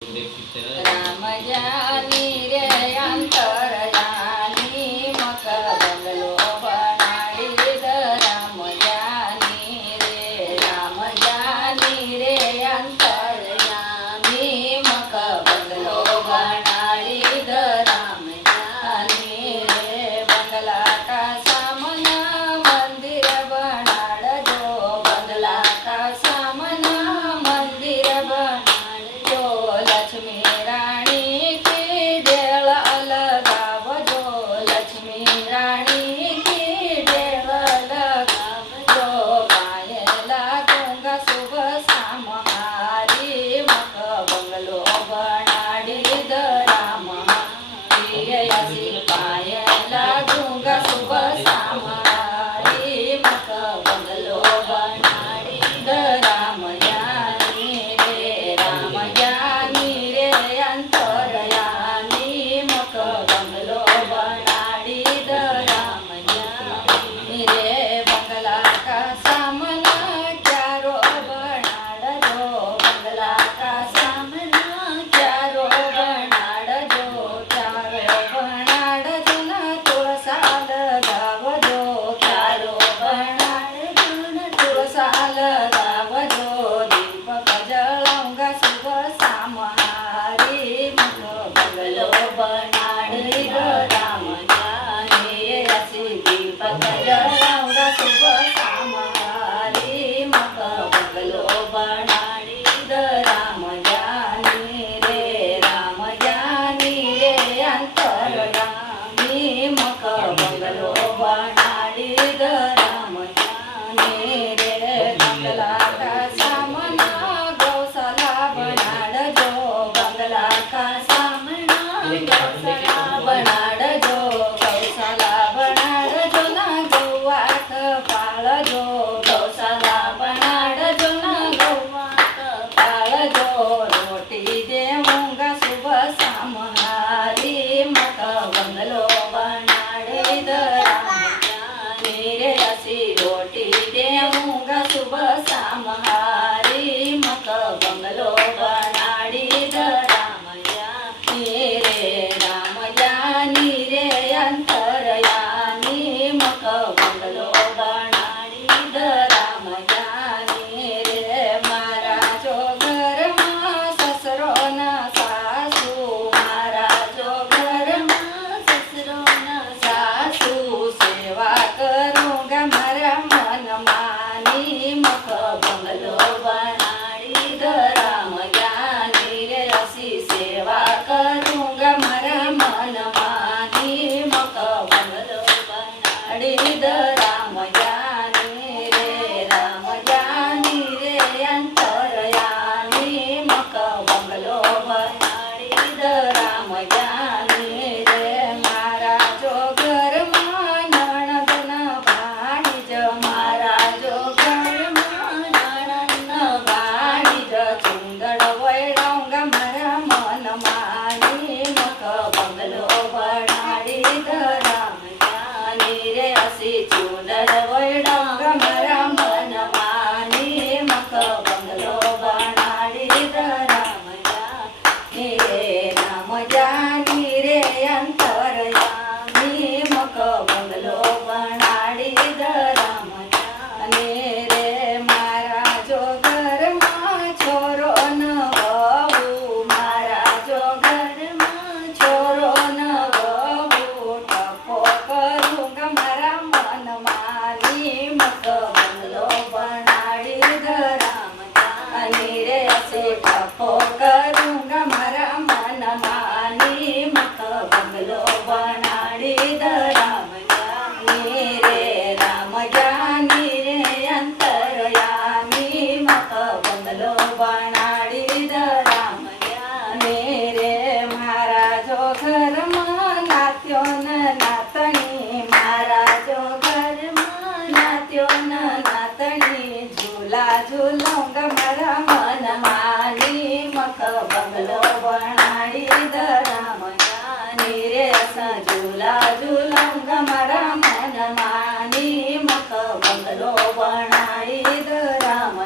राम जानी रे अंतरयानी मक बंगलो बनाड़ी राम जानी रे अंतरयानी मक बंगलो बनाड़ी राम जानी रे बंगला का सामना मंदिर बनाड़ जो बंगला का सामना मंदिर बनाड़ जो लक्ष्मी रानी की डेल लगावजो लक्ष्मी रानी की डेल लगावजो पायला गंगा शुभ शाम हारी मक बंगलो बनाड़ी राम असी पायला गंगा शुभ शाम हारी मक बंगलो बनाड़ी राम जानी रे अंतरयानी मक बंगलो बनाड़ी राम जानी रे बंगला का सामना क्यारो बनाड़ जो बंगला का सामना क्यारो बनाड़ जो क्यारो बनाड़ जो ना तुळसा लगावजो क्यारो बनाड़ जो ना तुळसा लगावजो दीपक जळाऊंगा शुभ शाम हारी मक बंगलो बनाड़ी राम जानी असी दीपक जळाऊंगा शुभ शाम हारी मक बंगलो बनाड़ी राम जानी रे अंतरयामी मक बंगलो बनाड़ी राम जानी रे बंगला का सामना गौशाला बनाड़ जो बंगला का सामना गौशाला बनाड़ जो गौशाला बनाड़ जो ना गौवाक पाळ जो गौशाला बनाड़ जो ना गौवाक पाळ जो रोटी देऊंगा शुभ शाम हारी मक बंगलो बनाड़ी राम जानी रे असी रोटी देऊंगा शुभ शाम हारी मक बंगलो बनाड़ी राम जानी रे अंतरयानी मक बंगलो बनाड़ी राम जानी रे महाराजो घर में ससरो न सासू महाराजो घर में ससरो न सासू सेवा करूंगा मारा मन मानी मक बंगलो बनाड़ी राम जानी रे असी सेवा करूंगा मारा मन मानी मक बंगलो बनाड़ी राम जानी रे अंतरयानी मक बंगलो बनाड़ी राम जानी रे महाराजो घर में नणंद न भाणीज महाराजो घर में नणंद न भाणीज चुंदड़ वैराऊंगा मारा मन मानी मक बंगलो बनाड़ी राम जानी रे असी चुंदड़ वैराऊंगा मारा मन मानी मक बंगलो बनाड़ी राम जानी रे अंतरयामी मक बंगलो बनाड़ी राम जानी रे महाराजो घर में छोरो न बहू महाराजो घर में छोरो न बहू टपो करूंगा मारा मन मानी मक बंगलो बनाड़ी राम जानी रे असे टपो करूंगा मारा मन मानी मक बंगलो बनाड़ी राम जानी रे अंतरयामी मक बंगलो बनाड़ी राम जानी रे महाराजो घर में नात्यो न नातनी महाराजो घर में नात्यो न नातनी झूला झूलूंगा मारा मन मानी मक बंगलो बनाड़ी राम जानी रे असा झूला झूलूंगा मारा मन मानी मक बंगलो बनाड़ी राम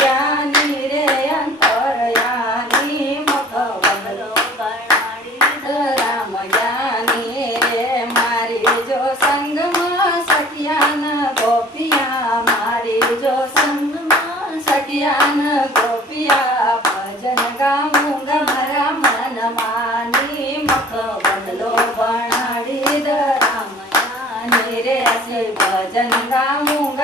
जानी रे अंतर સંગમાં સખિયાન ગોપિયા મારી જો સંગમાં સખિયાન ગોપિયા ભજન ગાઉં મારા મન માની મખ બંગલો બનાડી દ રામયા ને રે ભજન ગાઉં